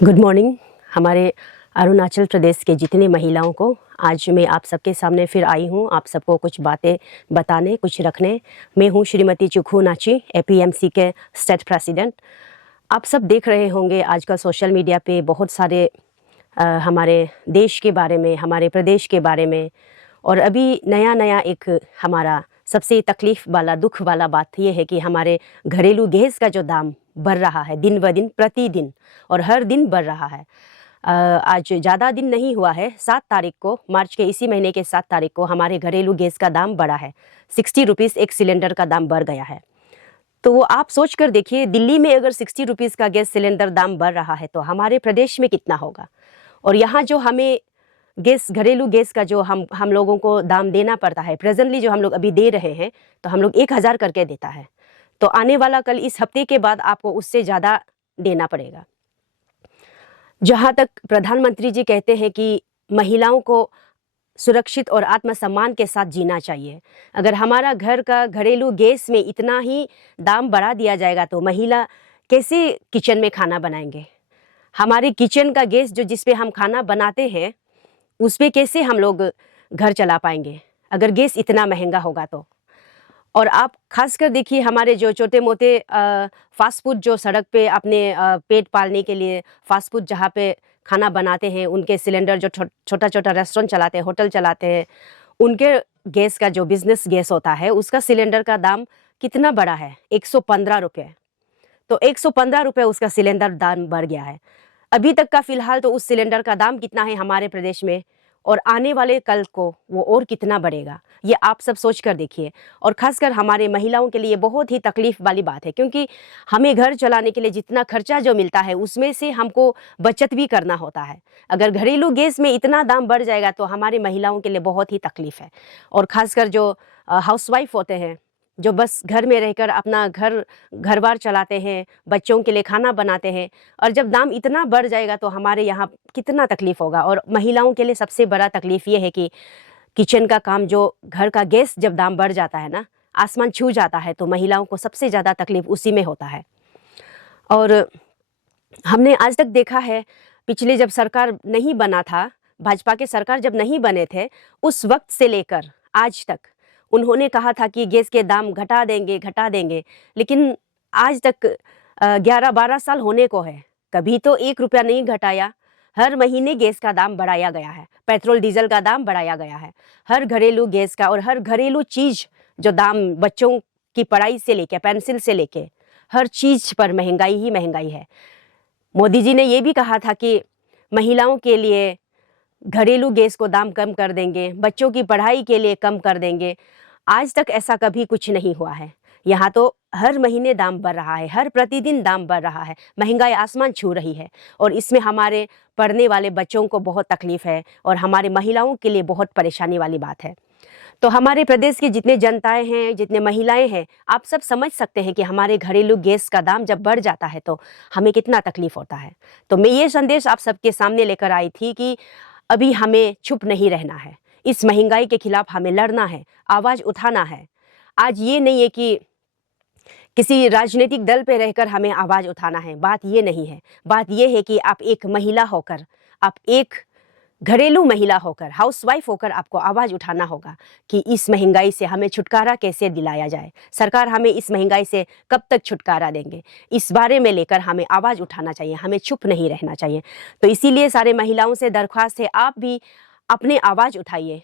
Good morning. हमारे अरुणाचल प्रदेश के जितने महिलाओं को आज मैं आप सबके सामने फिर आई हूँ, आप सबको कुछ बातें बताने, कुछ रखने। मैं हूँ श्रीमती चुखू नाची, एपीएमसी के स्टेट प्रेसिडेंट। आप सब देख रहे होंगे आजकल सोशल मीडिया पे बहुत सारे हमारे देश के बारे में, हमारे प्रदेश के बारे में, और अभी नया नया एक हमारा सबसे तकलीफ़ वाला, दुख वाला बात यह है कि हमारे घरेलू गैस का जो दाम बढ़ रहा है दिन ब दिन, प्रतिदिन, और हर दिन बढ़ रहा है। आज ज़्यादा दिन नहीं हुआ है, 7 तारीख को, मार्च के इसी महीने के 7 तारीख को हमारे घरेलू गैस का दाम बढ़ा है। 60 रुपीज़ एक सिलेंडर का दाम बढ़ गया है। तो वो आप सोच कर देखिए, दिल्ली में अगर 60 रुपीज़ का गैस सिलेंडर दाम बढ़ रहा है तो हमारे प्रदेश में कितना होगा। और यहाँ जो हमें गैस, घरेलू गैस का जो हम लोगों को दाम देना पड़ता है, प्रेजेंटली जो हम लोग अभी दे रहे हैं, तो हम लोग 1000 करके देता है। तो आने वाला कल इस हफ्ते के बाद आपको उससे ज़्यादा देना पड़ेगा। जहाँ तक प्रधानमंत्री जी कहते हैं कि महिलाओं को सुरक्षित और आत्मसम्मान के साथ जीना चाहिए। अगर हमारा घर का घरेलू गैस में इतना ही दाम बढ़ा दिया जाएगा तो महिला कैसे किचन में खाना बनाएंगे। हमारे किचन का गैस जो जिस पे हम खाना बनाते हैं उस पे कैसे हम लोग घर चला पाएंगे अगर गैस इतना महंगा होगा तो। और आप खासकर देखिए, हमारे जो छोटे मोटे फास्ट फूड जो सड़क पे अपने पेट पालने के लिए फास्ट फूड जहाँ पे खाना बनाते हैं, उनके सिलेंडर जो छोटा छोटा रेस्टोरेंट चलाते हैं, होटल चलाते हैं, उनके गैस का जो बिजनेस गैस होता है उसका सिलेंडर का दाम कितना बड़ा है, 115 रुपये। तो 115 रुपये उसका सिलेंडर दाम बढ़ गया है। अभी तक का फिलहाल तो उस सिलेंडर का दाम कितना है हमारे प्रदेश में, और आने वाले कल को वो और कितना बढ़ेगा, ये आप सब सोच कर देखिए। और खासकर हमारे महिलाओं के लिए बहुत ही तकलीफ वाली बात है, क्योंकि हमें घर चलाने के लिए जितना खर्चा जो मिलता है उसमें से हमको बचत भी करना होता है। अगर घरेलू गैस में इतना दाम बढ़ जाएगा तो हमारी महिलाओं के लिए बहुत ही तकलीफ है। और खासकर जो हाउसवाइफ होते हैं, जो बस घर में रहकर अपना घर बार चलाते हैं, बच्चों के लिए खाना बनाते हैं, और जब दाम इतना बढ़ जाएगा तो हमारे यहाँ कितना तकलीफ होगा। और महिलाओं के लिए सबसे बड़ा तकलीफ ये है कि किचन का काम, जो घर का गैस जब दाम बढ़ जाता है ना, आसमान छू जाता है, तो महिलाओं को सबसे ज़्यादा तकलीफ उसी में होता है। और हमने आज तक देखा है, पिछले जब सरकार नहीं बना था, भाजपा के सरकार जब नहीं बने थे, उस वक्त से लेकर आज तक उन्होंने कहा था कि गैस के दाम घटा देंगे, लेकिन आज तक 11-12 साल होने को है, कभी तो 1 रुपया नहीं घटाया। हर महीने गैस का दाम बढ़ाया गया है, पेट्रोल डीजल का दाम बढ़ाया गया है, हर घरेलू गैस का, और हर घरेलू चीज़ जो दाम, बच्चों की पढ़ाई से लेके, पेंसिल से लेके, हर चीज़ पर महंगाई ही महंगाई है। मोदी जी ने ये भी कहा था कि महिलाओं के लिए घरेलू गैस को दाम कम कर देंगे, बच्चों की पढ़ाई के लिए कम कर देंगे। आज तक ऐसा कभी कुछ नहीं हुआ है। यहाँ तो हर महीने दाम बढ़ रहा है, हर प्रतिदिन दाम बढ़ रहा है, महंगाई आसमान छू रही है, और इसमें हमारे पढ़ने वाले बच्चों को बहुत तकलीफ है और हमारे महिलाओं के लिए बहुत परेशानी वाली बात है। तो हमारे प्रदेश की जितने जनताएं हैं, जितने महिलाएं हैं, आप सब समझ सकते हैं कि हमारे घरेलू गैस का दाम जब बढ़ जाता है तो हमें कितना तकलीफ होता है। तो मैं ये संदेश आप सबके सामने लेकर आई थी कि अभी हमें चुप नहीं रहना है, इस महंगाई के खिलाफ हमें लड़ना है, आवाज़ उठाना है। आज ये नहीं है कि किसी राजनीतिक दल पे रहकर हमें आवाज़ उठाना है, बात ये नहीं है। बात ये है कि आप एक महिला होकर, आप एक घरेलू महिला होकर, हाउसवाइफ होकर आपको आवाज़ उठाना होगा कि इस महंगाई से हमें छुटकारा कैसे दिलाया जाए, सरकार हमें इस महंगाई से कब तक छुटकारा देंगे, इस बारे में लेकर हमें आवाज़ उठाना चाहिए, हमें चुप नहीं रहना चाहिए। तो इसीलिए सारे महिलाओं से दरख्वास्त है, आप भी अपने आवाज़ उठाइए,